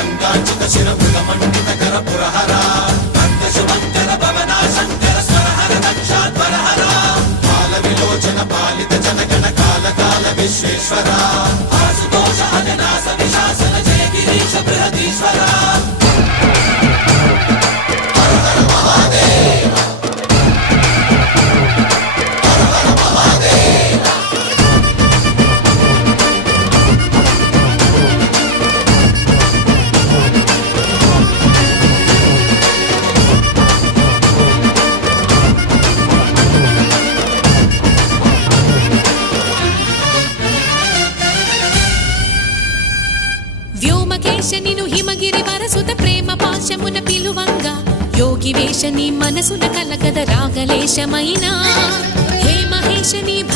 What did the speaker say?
గంగాచిత శిరమృగమండిత కర పురహర భక్త శుభంకర భవనా శంకర స్వరహర దక్షాధ్వరహర పాల విలోచన పాలిత జనగణ కాల కాల విశ్వేశ్వర ఆశుతోష అజనాస విశాసన జయ గిరీశ బృహదీశ్వర వ్యోమకేశనిను హిమగిరి వరసుత ప్రేమ పాశమున పిలువంగా యోగి వేషని మనసున కలగద రాగలేశమైనా హే మహేశని